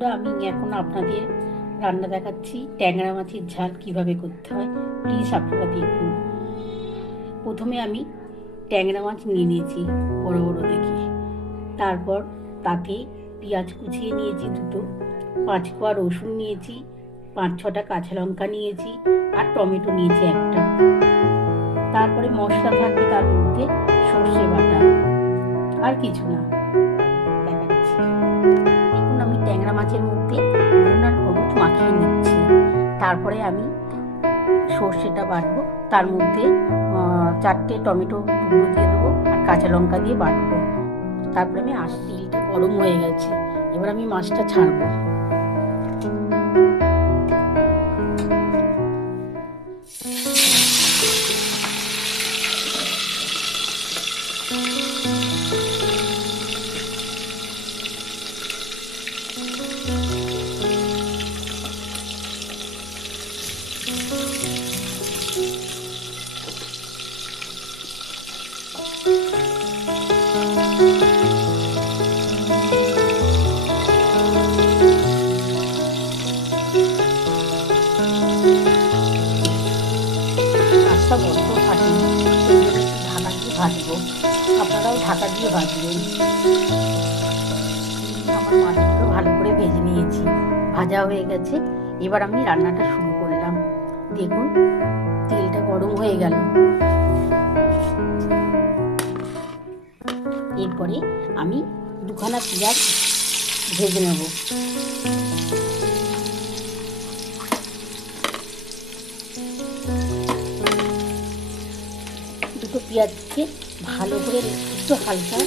আমি এখন আপনাদের রান্না দেখাচ্ছি ট্যাংরা মাছের ঝাল কিভাবে করতে হয়। প্লিজ আপনারা দেখুন। প্রথমে আমি ট্যাংরা মাছ নিয়ে নিয়েছি বড় বড় দেখে। তারপর তাতে পেঁয়াজ কুচিয়ে নিয়েছি দুটো, 5 কোয়া রসুন নিয়েছি, 5-6টা কাঁচা লঙ্কা নিয়েছি, আর টমেটো নিয়েছি একটা। তারপরে মশলা থাকবে তার মধ্যে সর্ষে বাটা, আর কিছু না। দেখাচ্ছি, দেখুন আমি ট্যাংরা মাছের মধ্যে নুন আর হলুদ মাখিয়ে নিচ্ছি। তারপরে আমি সর্ষেটা বাটবো, তার মধ্যে 4টে টমেটো টুকরো দিয়ে দেবো আর কাঁচা লঙ্কা দিয়ে বাটবো। তারপরে আমি তেলটা গরম হয়ে গেছে, এবার আমি মাছটা ছাড়বো। মাছটা বড্ড ফাটে, সেই জন্য একটু ঢাকা দিয়ে ভাজবো। আপনারাও ঢাকা দিয়ে ভাজবেন। আমার মাছগুলো ভালো করে ভেজে নিয়েছি, ভাজা হয়ে গেছে। এবার আমি রান্নাটা শুরু করলাম। দেখুন তেলটা গরম হয়ে গেল। এরপরে আমি 2খানা পেঁয়াজ ভেজে নেব। দুটো পেঁয়াজকে ভালো করে একটু হালকা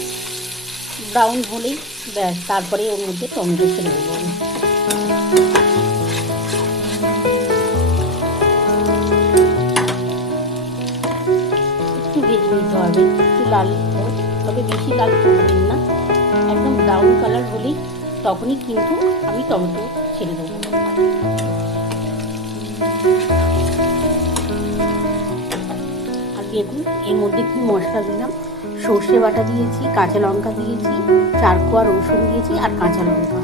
ব্রাউন হলেই ব্যাস, তারপরে ওর মধ্যে টমেটো ছেড়ে দেবো। একটু ভেজে নিতে হবে, একটু লাল, তবে বেশি লাল করবেন না, একদম ব্রাউন কালার হলেই তখনই কিন্তু আমি টমেটো ছেড়ে দেবো। আর দেখুন এর মধ্যে কি মশলা দিলাম। সর্ষে বাটা দিয়েছি, কাঁচা লঙ্কা দিয়েছি, 4 কোয়া রসুন দিয়েছি আর কাঁচা লঙ্কা।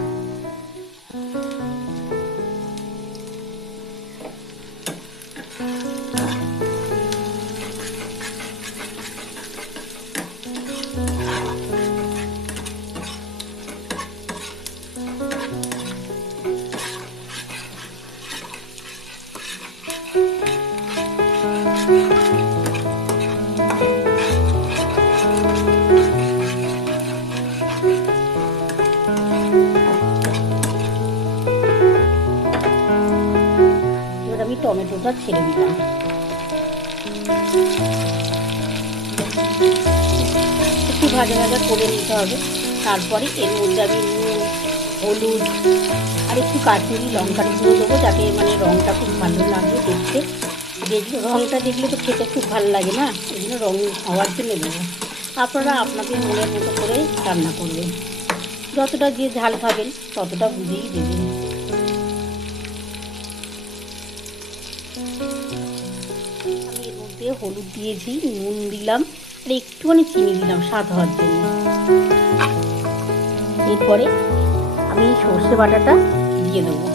আমি টমেটোটা ছেড়ে দিলাম। একটু ভাজা ভাজা করে নিতে হবে। তারপরে এর মধ্যে আমি নুন, হলুদ আর একটু কাশ্মীরি লঙ্কার গুঁড়ো দেবো, যাতে মানে রঙটা খুব ভালো লাগবে দেখতে। রঙটা দেখলে তো খেতে খুব ভালো লাগে না, ওই জন্য রঙ হওয়ার জন্য দেবো। আপনারা আপনাদের মনের মতো করে রান্না করবেন, যতটা যে ঝাল খাবেন ততটা বুঝেই দেবেন। আমি এর মধ্যে হলুদ দিয়েছি, নুন দিলাম আর একটুখানি চিনি দিলাম স্বাদ হওয়ার জন্য। এরপরে আমি সর্ষে বাটাটা দিয়ে দেবো।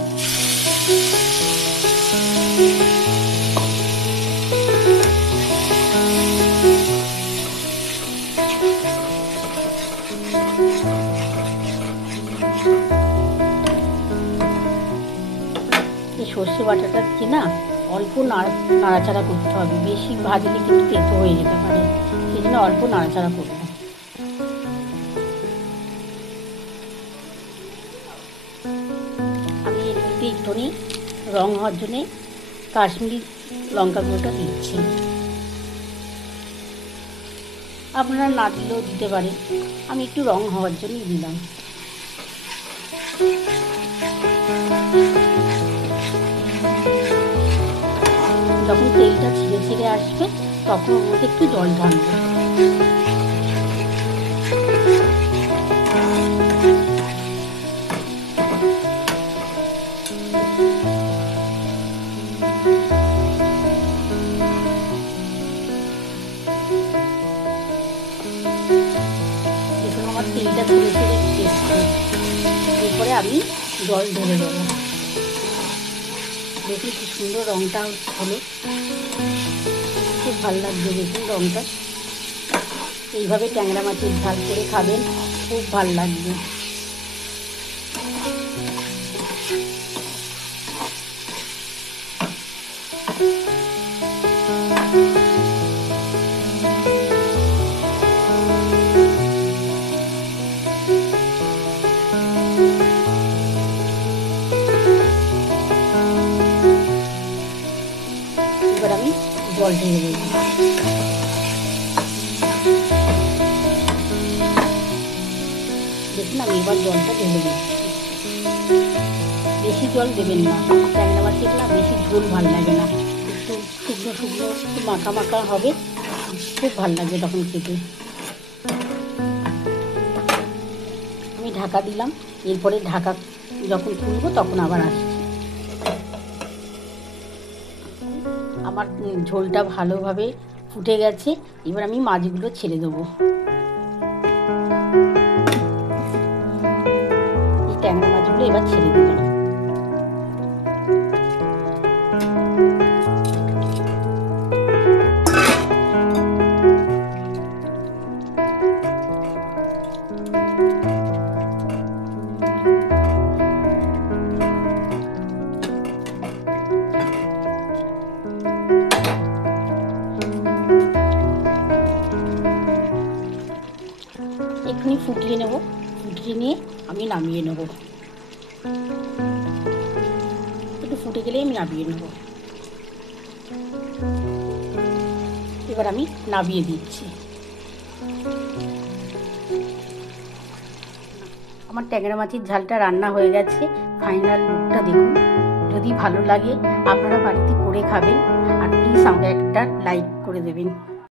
এই সর্ষে বাটাটাকে না অল্প নাড়াচাড়া করতে হবে, বেশি ভাজলে কিন্তু তেতো হয়ে যেতে পারে, সেই জন্য অল্প নাড়াচাড়া করবো। আমি এর মধ্যে একটুখানি রং হওয়ার জন্যে কাশ্মীরি লঙ্কা গুঁড়োটা দিচ্ছি। আপনারা না দিলেও দিতে পারেন, আমি একটু রং হওয়ার জন্যই দিলাম। যখন তেলটা ছিঁড়ে ছিঁড়ে আসবে তখন ওর মধ্যে একটু জল ঢালবো। আমার তেলটা ছেড়ে ছেড়ে এসছে। এরপরে আমি জল ঢেলে দেবো। দেখুন কি সুন্দর রঙটা হলো, খুব ভালো লাগছে দেখুন রঙটা। এইভাবে ট্যাংরা মাছের ঝাল করে খাবেন, খুব ভালো লাগবে। এবার আমি জল ঢেলে দেবো। দেখুন আমি এবার জলটা ঢেলে দিচ্ছি। বেশি জল দেবেন না, ট্যাংরা মাছের না বেশি ঝোল ভালো লাগে না, একটু শুকনো শুকনো একটু মাখা মাখা হবে, খুব ভালো লাগবে তখন খেতে। আমি ঢাকা দিলাম, এরপরে ঢাকা যখন খুলবো তখন আবার আসছি। আমার ঝোলটা ভালোভাবে ফুটে গেছে, এবার আমি মাছগুলো ছেড়ে দেবো। এই ট্যাংরা মাছগুলো এবার ছেড়ে দিলাম। এক্ষুনি ফুটিয়ে নেব, ফুটিয়ে নিয়ে আমি নামিয়ে নেব। একটু ফুটে গেলেই আমি নামিয়ে নেব। এবার আমি নামিয়ে দিচ্ছি। আমার ট্যাংরা মাছের ঝালটা রান্না হয়ে গেছে, ফাইনাল লুকটা দেখুন। যদি ভালো লাগে আপনারা বাড়িতে করে খাবেন, আর প্লিজ আমাকে একটা লাইক করে দেবেন।